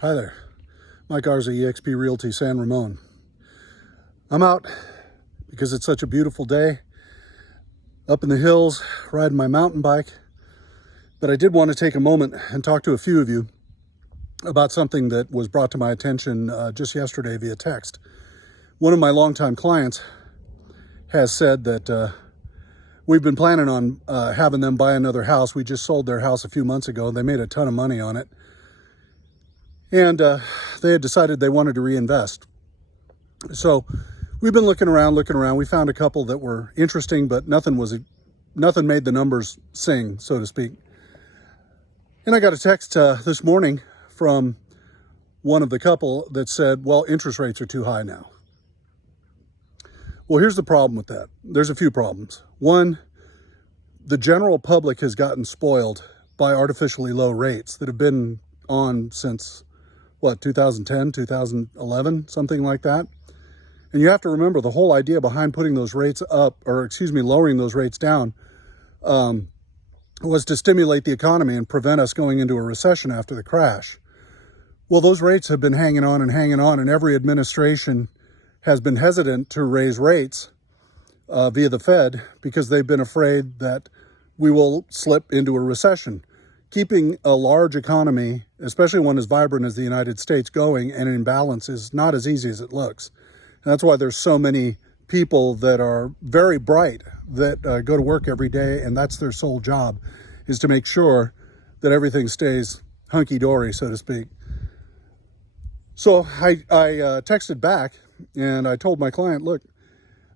Hi there, Mike Garza, eXp Realty San Ramon. I'm out because it's such a beautiful day, up in the hills, riding my mountain bike. But I did want to take a moment and talk to a few of you about something that was brought to my attention just yesterday via text. One of my longtime clients has said that we've been planning on having them buy another house. We just sold their house a few months ago. They made a ton of money on it. And they had decided they wanted to reinvest. So we've been looking around. We found a couple that were interesting, but nothing made the numbers sing, so to speak. And I got a text this morning from one of the couple that said, well, interest rates are too high now. Well, here's the problem with that. There's a few problems. One, the general public has gotten spoiled by artificially low rates that have been on since 2010, 2011, something like that. And you have to remember the whole idea behind putting those rates up, lowering those rates down, was to stimulate the economy and prevent us going into a recession after the crash. Well, those rates have been hanging on, and every administration has been hesitant to raise rates via the Fed because they've been afraid that we will slip into a recession. Keeping a large economy, especially one as vibrant as the United States, going and in balance is not as easy as it looks. And that's why there's so many people that are very bright that go to work every day, and that's their sole job, is to make sure that everything stays hunky-dory, so to speak. So I texted back, and I told my client, look,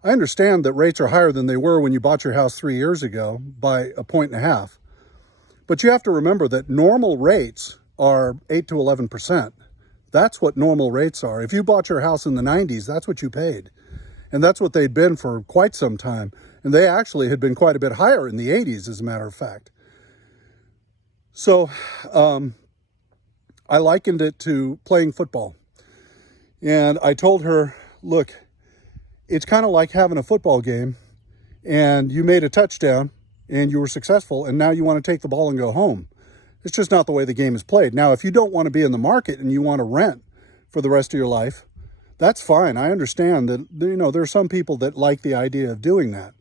I understand that rates are higher than they were when you bought your house 3 years ago by 1.5 points. But you have to remember that normal rates are 8 to 11%. That's what normal rates are. If you bought your house in the 90s, that's what you paid. And that's what they'd been for quite some time. And they actually had been quite a bit higher in the 80s, as a matter of fact. So I likened it to playing football. And I told her, look, it's kind of like having a football game and you made a touchdown and you were successful, and now you want to take the ball and go home. It's just not the way the game is played. Now, if you don't want to be in the market and you want to rent for the rest of your life, that's fine. I understand that, there are some people that like the idea of doing that.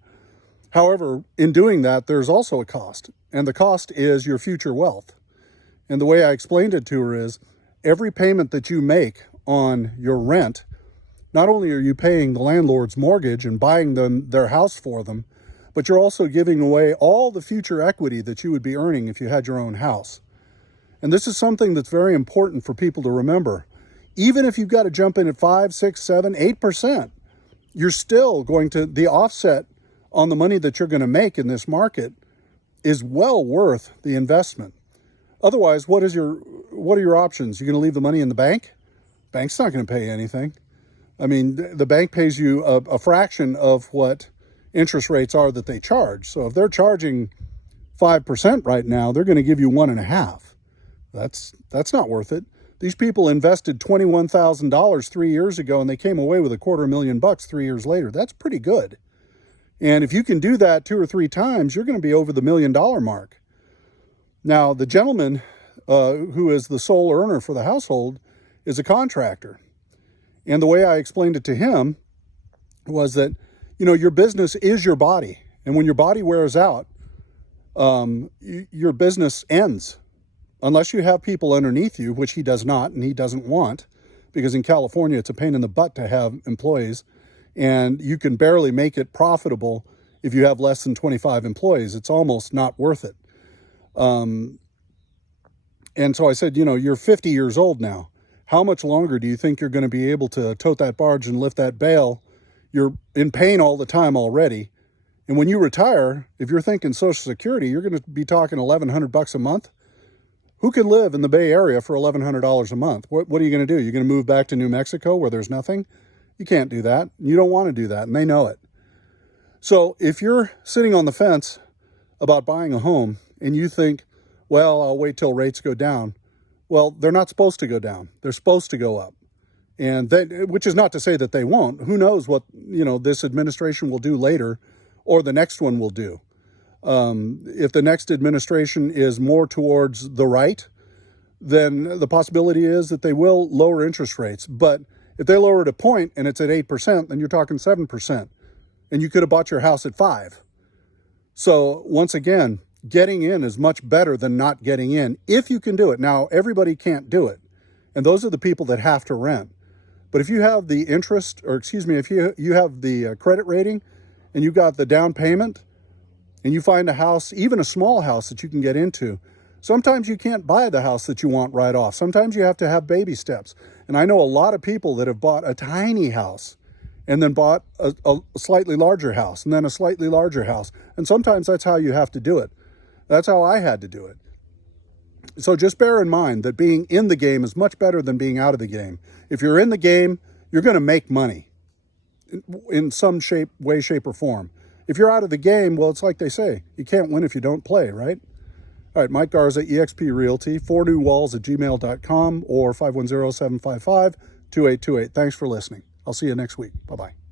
However, in doing that, there's also a cost, and the cost is your future wealth. And the way I explained it to her is every payment that you make on your rent, not only are you paying the landlord's mortgage and buying them their house for them, but you're also giving away all the future equity that you would be earning if you had your own house. And this is something that's very important for people to remember. Even if you've got to jump in at 5, 6, 7, 8%, you're still going to, the offset on the money that you're going to make in this market is well worth the investment. Otherwise, what are your options? You're going to leave the money in the bank? Bank's not going to pay you anything. I mean, the bank pays you a fraction of what interest rates are that they charge. So if they're charging 5% right now, they're going to give you 1.5%. That's not worth it. These people invested $21,000 3 years ago, and they came away with $250,000 3 years later. That's pretty good. And if you can do that 2 or 3 times, you're going to be over the $1 million mark. Now, the gentleman who is the sole earner for the household is a contractor. And the way I explained it to him was that, your business is your body. And when your body wears out, your business ends. Unless you have people underneath you, which he does not, and he doesn't want, because in California, it's a pain in the butt to have employees. And you can barely make it profitable if you have less than 25 employees. It's almost not worth it. And so I said, you're 50 years old now. How much longer do you think you're going to be able to tote that barge and lift that bale? You're in pain all the time already. And when you retire, if you're thinking Social Security, you're going to be talking $1,100 a month. Who can live in the Bay Area for $1,100 a month? What are you going to do? You're going to move back to New Mexico where there's nothing? You can't do that. You don't want to do that, and they know it. So if you're sitting on the fence about buying a home and you think, well, I'll wait till rates go down. Well, they're not supposed to go down. They're supposed to go up. And which is not to say that they won't. Who knows what, this administration will do later or the next one will do. If the next administration is more towards the right, then the possibility is that they will lower interest rates. But if they lower it a point and it's at 8%, then you're talking 7%. And you could have bought your house at 5%. So once again, getting in is much better than not getting in if you can do it. Now, everybody can't do it. And those are the people that have to rent. But if you have the interest, or excuse me, if you have the credit rating and you got the down payment and you find a house, even a small house that you can get into, sometimes you can't buy the house that you want right off. Sometimes you have to have baby steps. And I know a lot of people that have bought a tiny house and then bought a slightly larger house, and then a slightly larger house. And sometimes that's how you have to do it. That's how I had to do it. So just bear in mind that being in the game is much better than being out of the game. If you're in the game, you're going to make money in some way, shape, or form. If you're out of the game, well, it's like they say, you can't win if you don't play, right? All right, Mike Garza, eXp Realty, 4newwalls@gmail.com or 510-755-2828. Thanks for listening. I'll see you next week. Bye-bye.